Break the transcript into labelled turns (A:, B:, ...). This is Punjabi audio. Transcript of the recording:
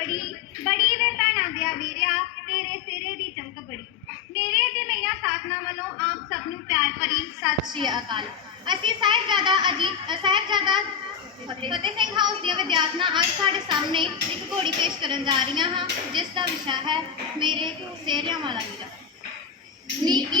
A: ਬੜੀ ਬੜੀ ਵੇ ਭੈਣਾਂ ਦਿਆ ਵੀਰਿਆ ਤੇਰੇ ਸਿਰੇ ਦੀ ਚਮਕ ਬੜੀ। ਮੇਰੇ ਤੇ ਮਈਆਂ ਸਾਥਨਾ ਵੱਲੋਂ ਆਪ ਸਭ ਨੂੰ ਪਿਆਰ ਭਰੀ ਸਤਿ ਸ਼੍ਰੀ ਅਕਾਲ। ਅਸੀਂ ਸਾਹਿਬਜ਼ਾਦਾ ਅਜੀਤ ਸਾਹਿਬਜ਼ਾਦਾ ਫਤਿਹ ਸਿੰਘ ਹਾਊਸ ਦੀਆਂ ਵਿਦਿਆਰਥਣਾਂ ਅੱਜ ਸਾਡੇ ਸਾਹਮਣੇ ਇੱਕ ਘੋੜੀ ਪੇਸ਼ ਕਰਨ ਜਾ ਰਹੀਆਂ ਹਾਂ, ਜਿਸ ਦਾ ਵਿਸ਼ਾ ਹੈ, ਮੇਰੇ ਸਿਹਰਿਆਂ ਵਾਲਾ ਵੀਰਾ। ਨਿੱਕੀ